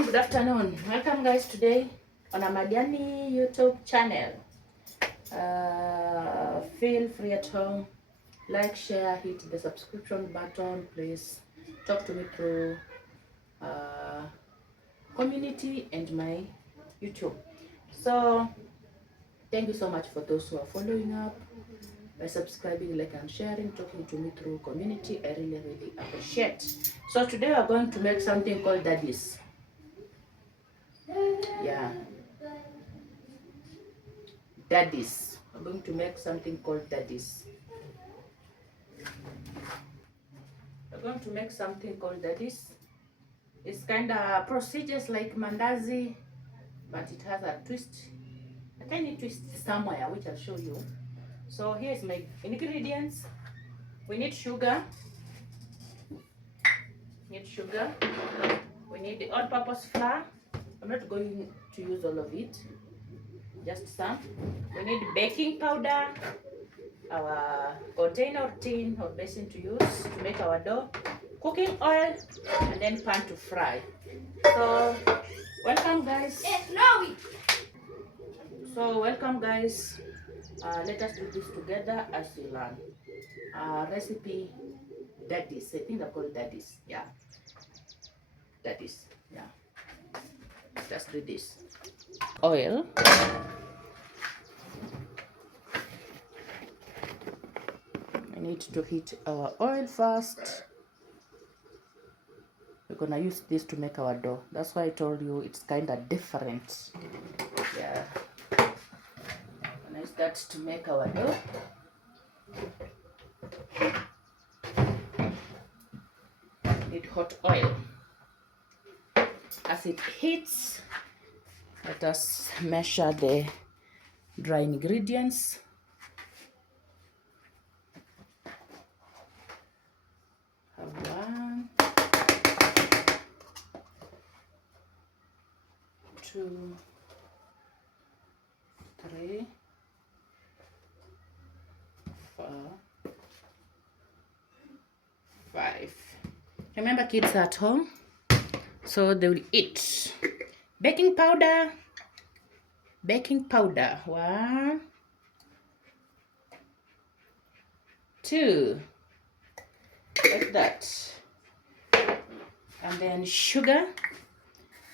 morning, good afternoon. Welcome guys today on Amadiani YouTube channel. Feel free at home, like, share, hit the subscription button, please. Talk to me through community and my YouTube. So thank you so much for those who are following up by subscribing, like and sharing, talking to me through community. I really appreciate. So today we are going to make something called daddies. Yeah, daddies. I'm going to make something called daddies. We're going to make something called daddies. It's kind of procedures like mandazi, but it has a twist, a tiny twist somewhere, which I'll show you. So here's my ingredients. We need sugar. We need the all-purpose flour. I'm not going to use all of it, just some. We need baking powder, our container or tin or basin to use to make our dough, cooking oil, and then pan to fry. So welcome guys. Let us do this together as we learn. Recipe daddies. I think they're called daddies. Yeah, daddies. Yeah. Let's do this. Oil. I need to heat our oil first. We're gonna use this to make our dough. That's why I told you it's kind of different. Yeah. When I start to make our dough, need hot oil. As it heats, let us measure the dry ingredients. Have 1, 2, 3, 4, 5. Remember, kids are at home, so they will eat. Baking powder. 1, 2, like that. And then sugar.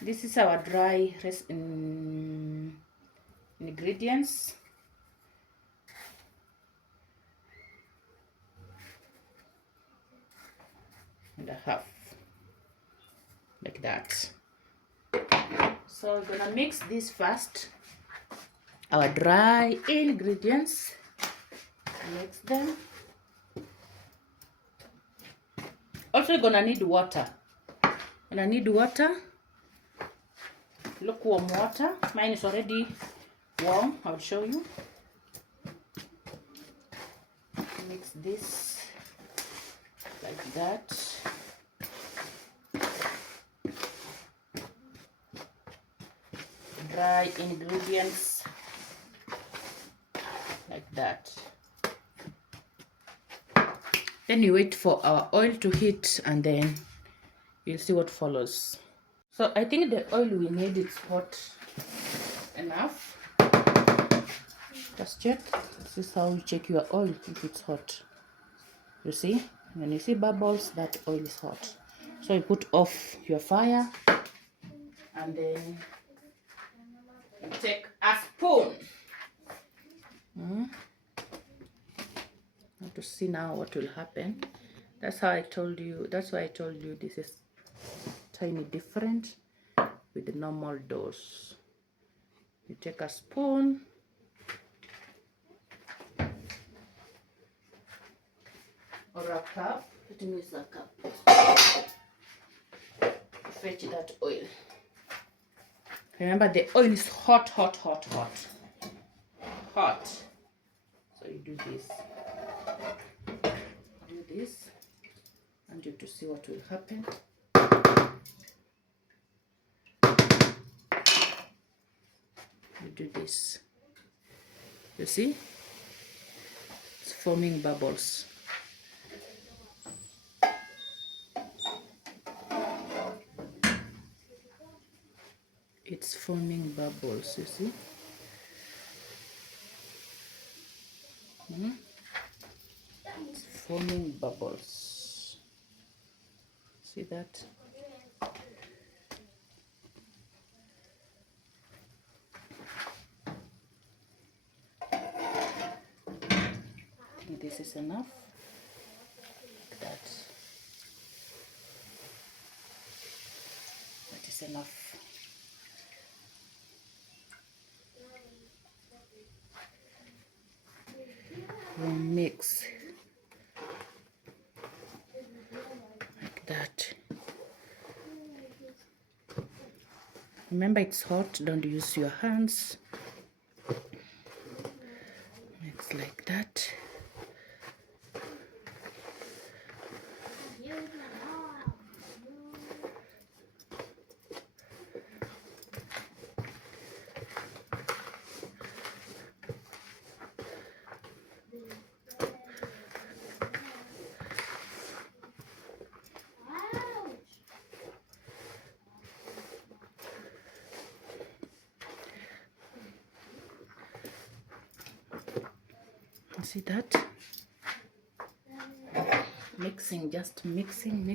This is our dry ingredients. And a half, like that. So we're gonna mix this first. Our dry ingredients. Mix them. Also, you're gonna need water. Lukewarm water. Mine is already warm. I'll show you. Mix this like that. Dry ingredients like that. Then you wait for our oil to heat and then you'll see what follows. So I think the oil we need is hot enough. Just check. This is how you check your oil if it's hot. You see? When you see bubbles, that oil is hot. So you put off your fire and then you take a spoon. To see now what will happen. That's why I told you this is tiny different with the normal doughs. You take a spoon or a cup. Let me use a cup. Fetch that oil. Remember, the oil is hot. So you do this. And you to see what will happen. You do this. You see? It's forming bubbles. It's forming bubbles, you see. It's forming bubbles. See that? I think this is enough. Like that. That is enough. We'll mix like that. Remember, it's hot, don't use your hands. Mix like that. See that? Mixing, just mixing.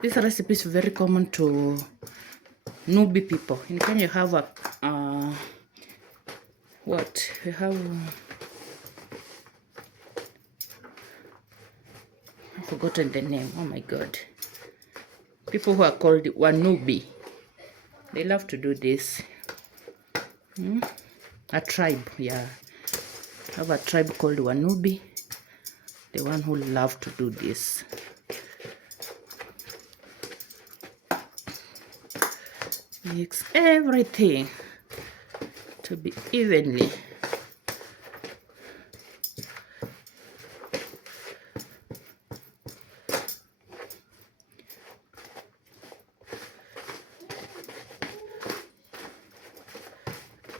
This recipe is very common to newbie people. In Kenya, you have a what? We have I've forgotten the name. Oh my God! People who are called wanubi. They love to do this. A tribe, yeah. I have a tribe called wanubi. The one who love to do this. Mix everything to be evenly.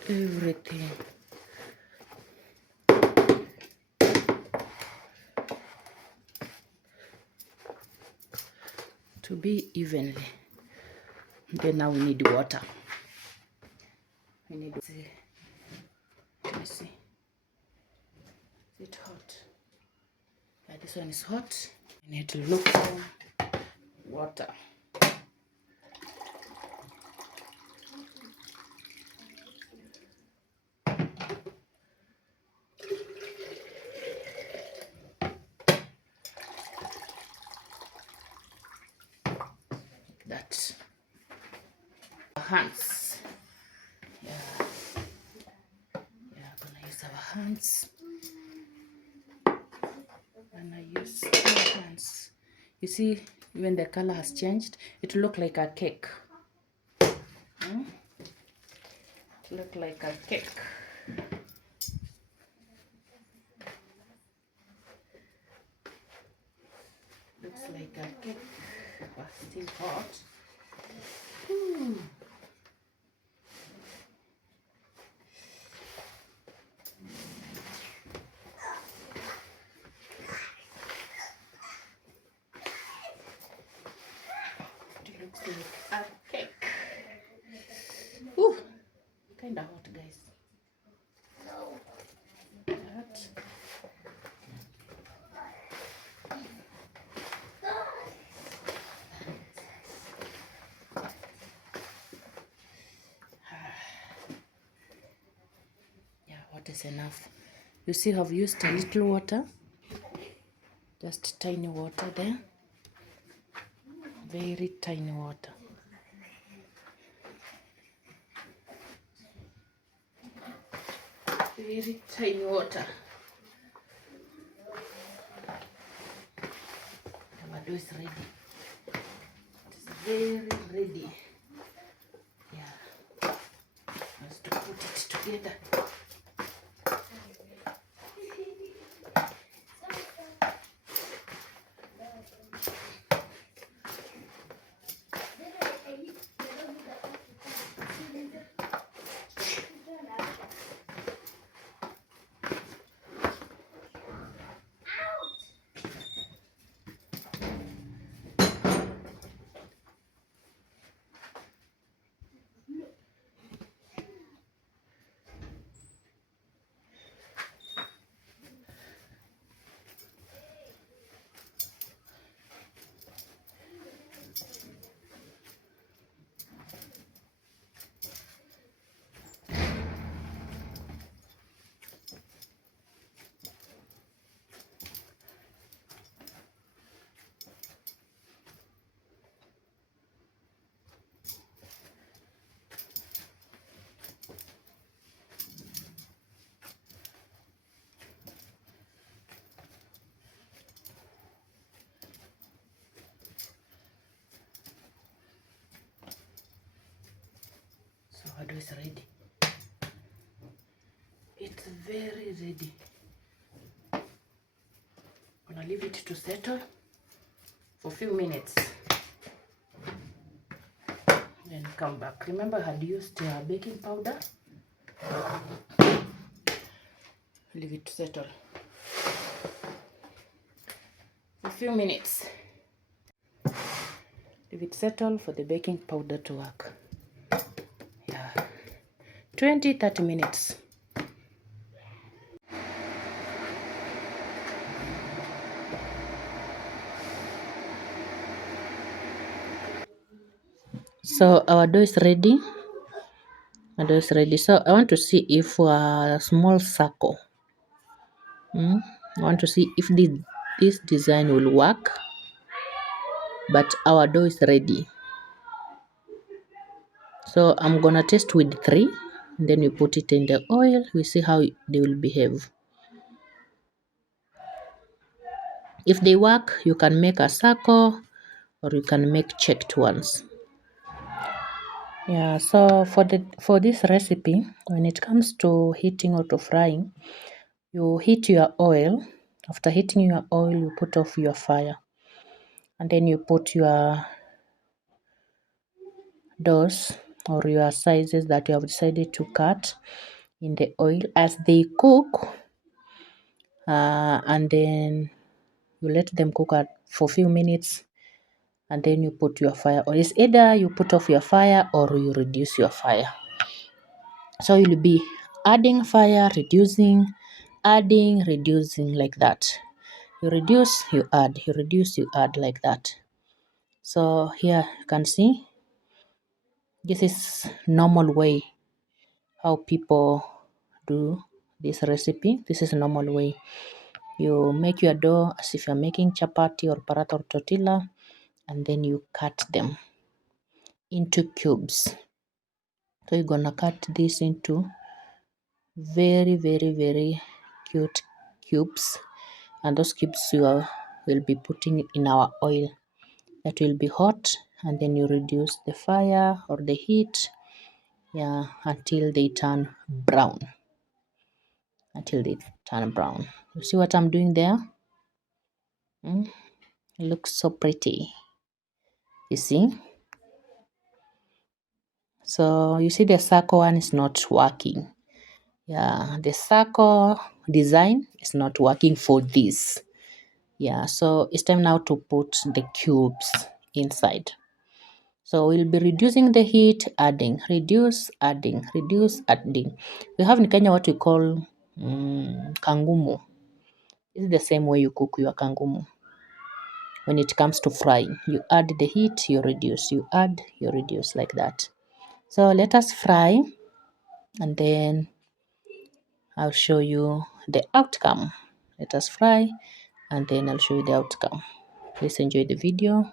Everything. To be evenly. Then now we need water. We need to see. Let me see. Is it hot? Yeah, this one is hot. We need to look for water. Like that. Hands. Yeah, gonna use our hands. And I use our hands. You see, when the color has changed, it look like a cake. It look like a cake. Looks like a cake, but still hot. Ooh. It looks like a cake. Ooh, kind of hot, guys. That. Yeah, water is enough. You see, I've used a little water, just tiny water there, very tiny water. Very tiny water. Tomato is ready. It is very ready. together. So our dough is ready. It's very ready. Gonna leave it to settle for a few minutes. Then come back. Remember, I had used baking powder. Leave it to settle for a few minutes. Leave it settle for the baking powder to work. Yeah, 20-30 minutes. So our dough is ready. Our dough is ready. So I want to see if a small circle. I want to see if this design will work. But our dough is ready. So I'm gonna test with 3. And then we put it in the oil. We see how they will behave. If they work, you can make a circle or you can make checked ones. Yeah, so for this recipe, when it comes to heating or to frying, you heat your oil. After heating your oil, you put off your fire. And then you put your doughs or your sizes that you have decided to cut in the oil as they cook. And then you let them cook for a few minutes. And then you put your fire. Or it's either you put off your fire or you reduce your fire. So you'll be adding fire, reducing, adding, reducing like that. You reduce, you add, you reduce, you add like that. So here you can see this is normal way how people do this recipe. This is a normal way. You make your dough as if you're making chapati or paratha or tortilla, and then you cut them into cubes. So you're gonna cut this into very, very, very cute cubes, and those cubes will be putting in our oil that will be hot, and then you reduce the fire or the heat, yeah, until they turn brown. You see what I'm doing there? It looks so pretty. You see? So you see the circle one is not working. Yeah, the circle design is not working for this. Yeah, so it's time now to put the cubes inside. So we'll be reducing the heat, adding, reduce, adding, reduce, adding. We have in Kenya what we call kangumu. This is the same way you cook your kangumu. When it comes to frying, you add the heat, you reduce, you add, you reduce like that. So let us fry, and then I'll show you the outcome. Let us fry, and then I'll show you the outcome. Please enjoy the video.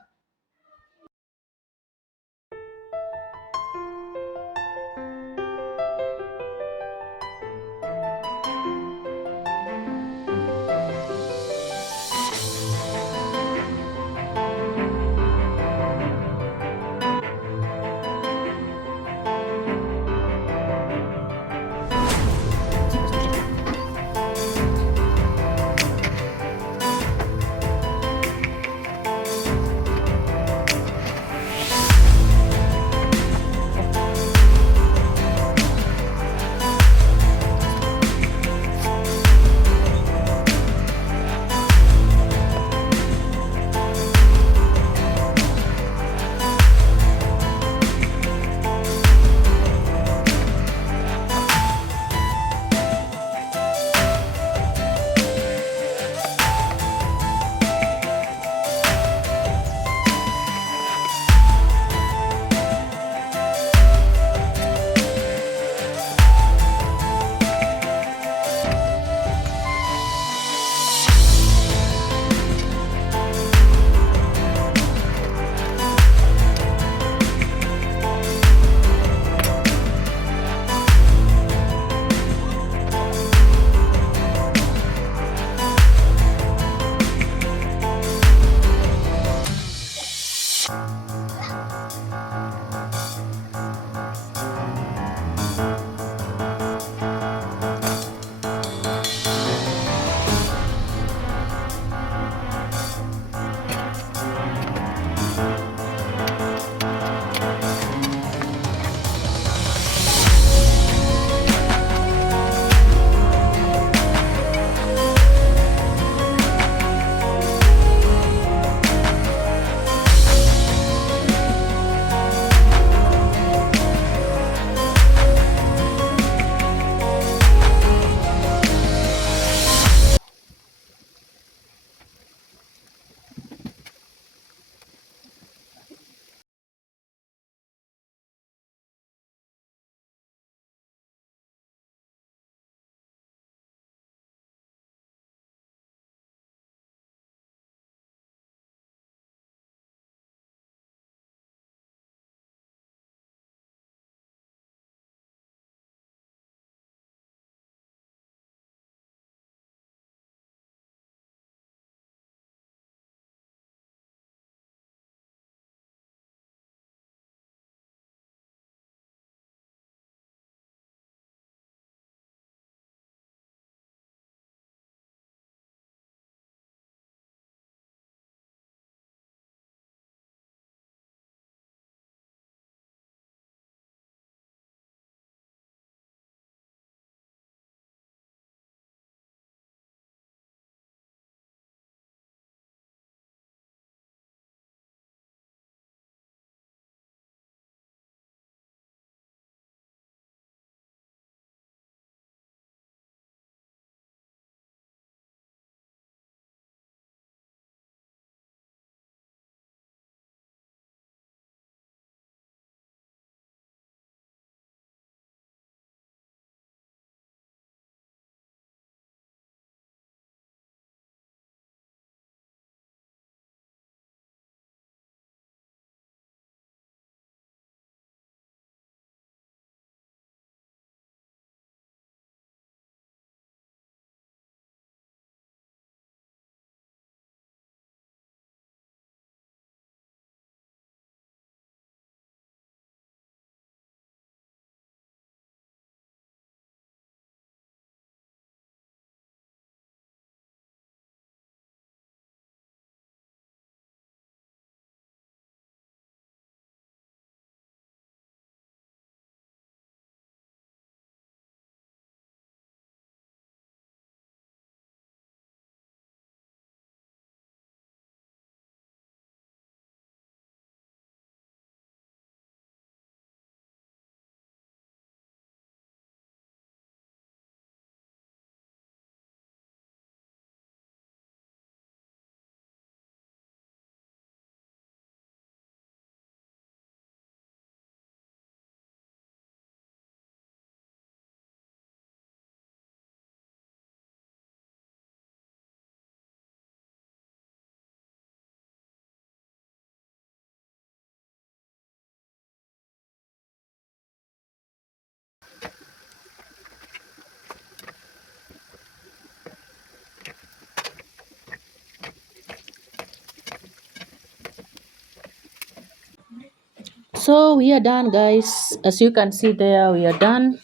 So we are done, guys. As you can see there, we are done.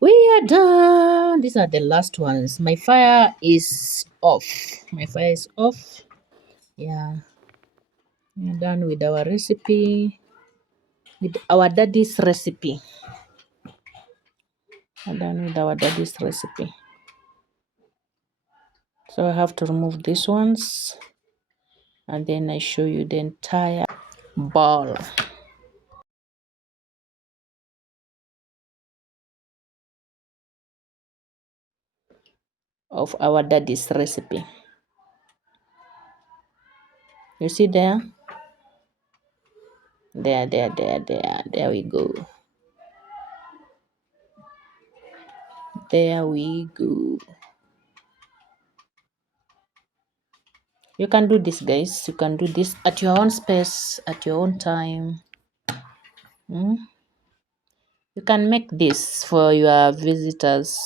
We are done. These are the last ones. My fire is off. My fire is off. Yeah. We're done with our recipe. With our daddy's recipe. We're done with our daddy's recipe. So I have to remove these ones. And then I show you the entire ball of our daddy's recipe. You see there? There we go. There we go. You can do this, guys. You can do this at your own space, at your own time. You can make this for your visitors.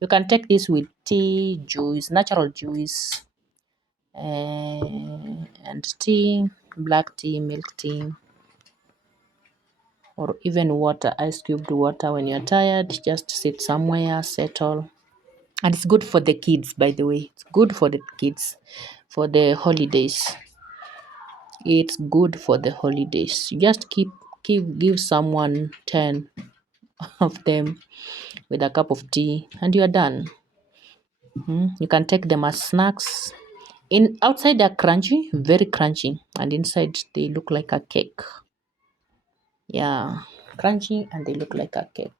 You can take this with tea, juice, natural juice, and tea, black tea, milk tea, or even water, ice cubed water. When you're tired, just sit somewhere, settle. And it's good for the kids, by the way. It's good for the kids for the holidays. It's good for the holidays. You just give someone 10 of them with a cup of tea and you're done. You can take them as snacks. Outside they're crunchy, very crunchy, and inside they look like a cake. Yeah, crunchy and they look like a cake.